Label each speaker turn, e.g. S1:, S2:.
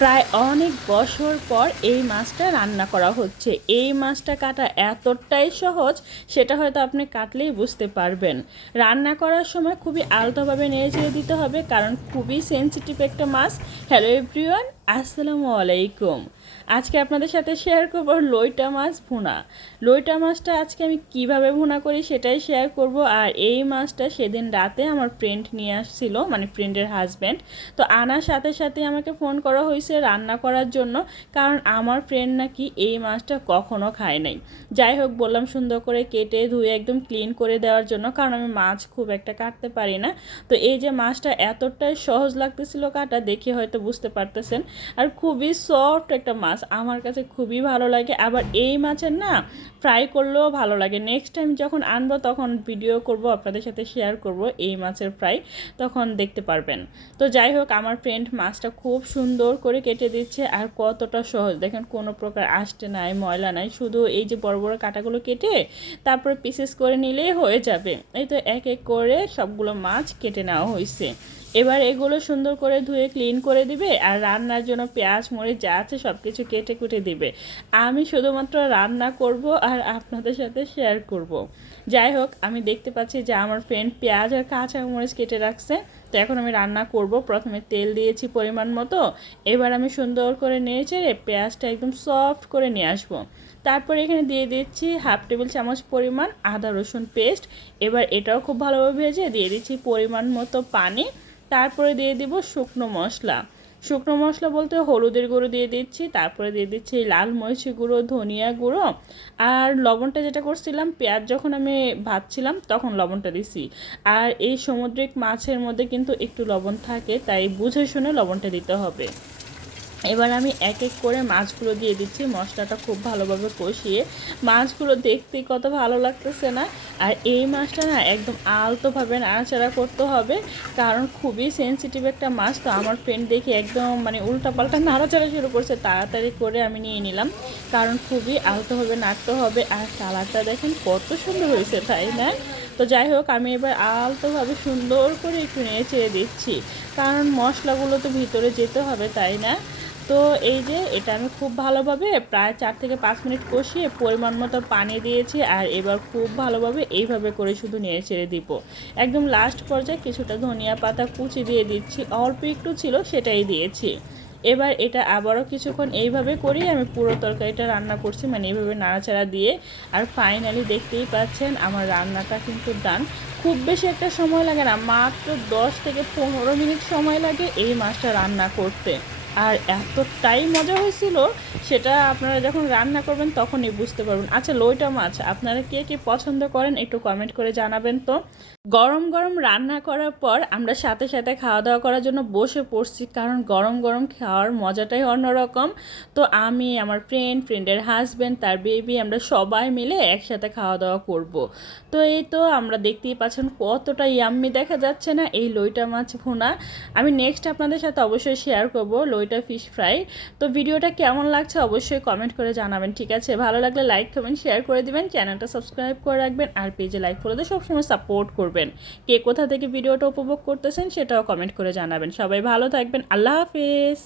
S1: প্রায় অনেক বছর পর এই মাছটা রান্না করা হচ্ছে। এই মাছটা কাটা এতটাই সহজ, সেটা হয়তো আপনি কাটলেই বুঝতে পারবেন। রান্না করার সময় খুবই আলতোভাবে নেড়ে চেড়ে দিতে হবে, কারণ খুবই সেন্সিটিভ একটা মাছ। হ্যালো এভরিওয়ান আসসালামু আলাইকুম। আজকে আপনাদের সাথে শেয়ার করব লইটা মাছ ভুনা। লইটা মাছটা আজকে আমি কীভাবে ভুনা করি সেটাই শেয়ার করব। আর এই মাছটা সেদিন রাতে আমার ফ্রেন্ড নিয়ে আসছিল মানে ফ্রেন্ডের হাজব্যান্ড তো আনার সাথে সাথে আমাকে ফোন করা হয়েছে রান্না করার জন্য, কারণ আমার ফ্রেন্ড নাকি এই মাছটা কখনো খায় নাই। যাই হোক, বললাম সুন্দর করে কেটে ধুয়ে একদম ক্লিন করে দেওয়ার জন্য, কারণ আমি মাছ খুব একটা কাটতে পারি না। তো এই যে মাছটা এতটাই সহজ লাগতেছিল কাটা, দেখে হয়তো বুঝতে পারতেছেন। আর খুবই সফট একটা মাছ। আমার কাছে খুবই ভালো লাগে। আবার এই মাছের না ফ্রাই করলেও ভালো লাগে। নেক্সট টাইম যখন আনব, তখন ভিডিও করব, আপনাদের সাথে শেয়ার করব এই মাছের ফ্রাই তখন দেখতে পারবেন। তো যাই হোক, আমার ফ্রেন্ড মাছটা খুব সুন্দর করে কেটে দিচ্ছে আর কতটা সহজ। দেখেন, কোনো প্রকার আষ্টে নাই, ময়লা নাই, শুধু এই যে বড় বড় কাটাগুলো কেটে তারপরে পিসেস করে নিলেই হয়ে যাবে। এই তো এক এক করে সবগুলো মাছ কেটে নেওয়া হয়েছে এবার এগুলো সুন্দর করে ধুয়ে ক্লিন করে দিবে আর রান্নার জন্য পেঁয়াজ, মরিচ যা আছে সব কিছু কেটে কুটে দিবে আমি শুধুমাত্র রান্না করব আর আপনাদের সাথে শেয়ার করব। যাই হোক, আমি দেখতে পাচ্ছি যে আমার ফ্রেন্ড পেঁয়াজ আর কাঁচা মরিচ কেটে রাখছে তো এখন আমি রান্না করব। প্রথমে তেল দিয়েছি পরিমাণ মতো। এবার আমি সুন্দর করে নিয়ে চেড়ে পেঁয়াজটা একদম সফট করে নিয়ে আসব। তারপরে এখানে দিয়ে দিচ্ছি হাফ টেবিল চামচ পরিমাণ আদা রসুন পেস্ট। এবার এটাও খুব ভালোভাবে ভেজে দিয়ে দিচ্ছি পরিমাণ মতো পানি। তারপরে দিয়ে দিব শুকনো মশলা। শুকনো মশলা বলতে হলুদের গুঁড়ো দিয়ে দিচ্ছি, তারপরে দিয়ে দিচ্ছি লাল মরিচি গুঁড়ো, ধনিয়া গুঁড়ো। আর লবণটা যেটা করছিলাম, পেঁয়াজ যখন আমি ভাজছিলাম, তখন লবণটা দিছি। আর এই সামুদ্রিক মাছের মধ্যে কিন্তু একটু লবণ থাকে, তাই বুঝে শুনে লবণটা দিতে হবে। এবার আমি এক এক করে মাছগুলো দিয়ে দিচ্ছি। মশলাটা খুব ভালোভাবে কষিয়ে। মাছগুলো দেখতে কত ভালো লাগতেছে না? আর এই মাছটা না একদম আলতোভাবে নাড়াচাড়া করতে হবে। কারণ খুবই সেন্সিটিভ একটা মাছ। তো আমার ফ্রেন্ড দেখে একদম মানে উল্টাপাল্টা নাড়াচাড়া শুরু করছে। তাড়াতাড়ি করে আমি নিয়ে নিলাম। কারণ খুবই আলতোভাবে নাড়তে হবে। আর কালারটা দেখেন কত সুন্দর হয়েছে, তাই না? তো যাই হোক, আমি এবার আলতোভাবে সুন্দর করে একটু নেড়ে চেড়ে দিচ্ছি। কারণ মশলাগুলো তো ভিতরে যেতে হবে, তাই না? তো এই যে এটা আমি খুব ভালোভাবে প্রায় চার থেকে পাঁচ মিনিট কষিয়ে পরিমাণ মতো পানি দিয়েছি আর এবার খুব ভালোভাবে এইভাবে করে শুধু নিয়ে ছেড়ে দিব। একদম লাস্ট পর্যায়ে কিছুটা ধনিয়া পাতা কুচি দিয়ে দিচ্ছি, অল্প একটু ছিল সেটাই দিয়েছি। এবার এটা আবারও কিছুক্ষণ এইভাবে করি আমি পুরো তরকারিটা রান্না করছি মানে এইভাবে নাড়াচাড়া দিয়ে। আর ফাইনালি দেখতেই পাচ্ছেন আমার রান্নাটা কিন্তু ডান খুব বেশি একটা সময় লাগে না, মাত্র দশ থেকে পনেরো মিনিট সময় লাগে এই মাছটা রান্না করতে। আর এতটাই মজা হয়েছিল, সেটা আপনারা যখন রান্না করবেন তখনই বুঝতে পারবেন। আচ্ছা লইটা মাছ, আপনারা কে কে পছন্দ করেন একটু কমেন্ট করে জানাবেন তো। গরম গরম রান্না করার পর আমরা সাথে সাথে খাওয়া দাওয়া করার জন্য বসে পড়ছি, কারণ গরম গরম খাওয়ার মজাটাই অন্যরকম। তো আমি, আমার ফ্রেন্ড ফ্রেন্ডের হাজব্যান্ড তার বেবি আমরা সবাই মিলে একসাথে খাওয়া দাওয়া করব। তো এই তো আমরা দেখতেই পাচ্ছেন কতটা ইয়াম্মি দেখা যাচ্ছে না এই লইটা মাছ ভুনা। আমি নেক্সট আপনাদের সাথে অবশ্যই শেয়ার করব লইটা ফিশ ফ্রাই তো ভিডিওটা কেমন লাগছে অবশ্যই কমেন্ট করে জানাবেন, ঠিক আছে? ভালো লাগলে লাইক কমেন্ট শেয়ার করে দিবেন চ্যানেলটা সাবস্ক্রাইব করে রাখবেন, আর পেজে লাইক ফলো দিয়ে সবসময় সাপোর্ট করবেন। কে কোথা থেকে ভিডিওটা উপভোগ করতেছেন সেটাও কমেন্ট করে জানাবেন। সবাই ভালো থাকবেন। আল্লাহ হাফিজ।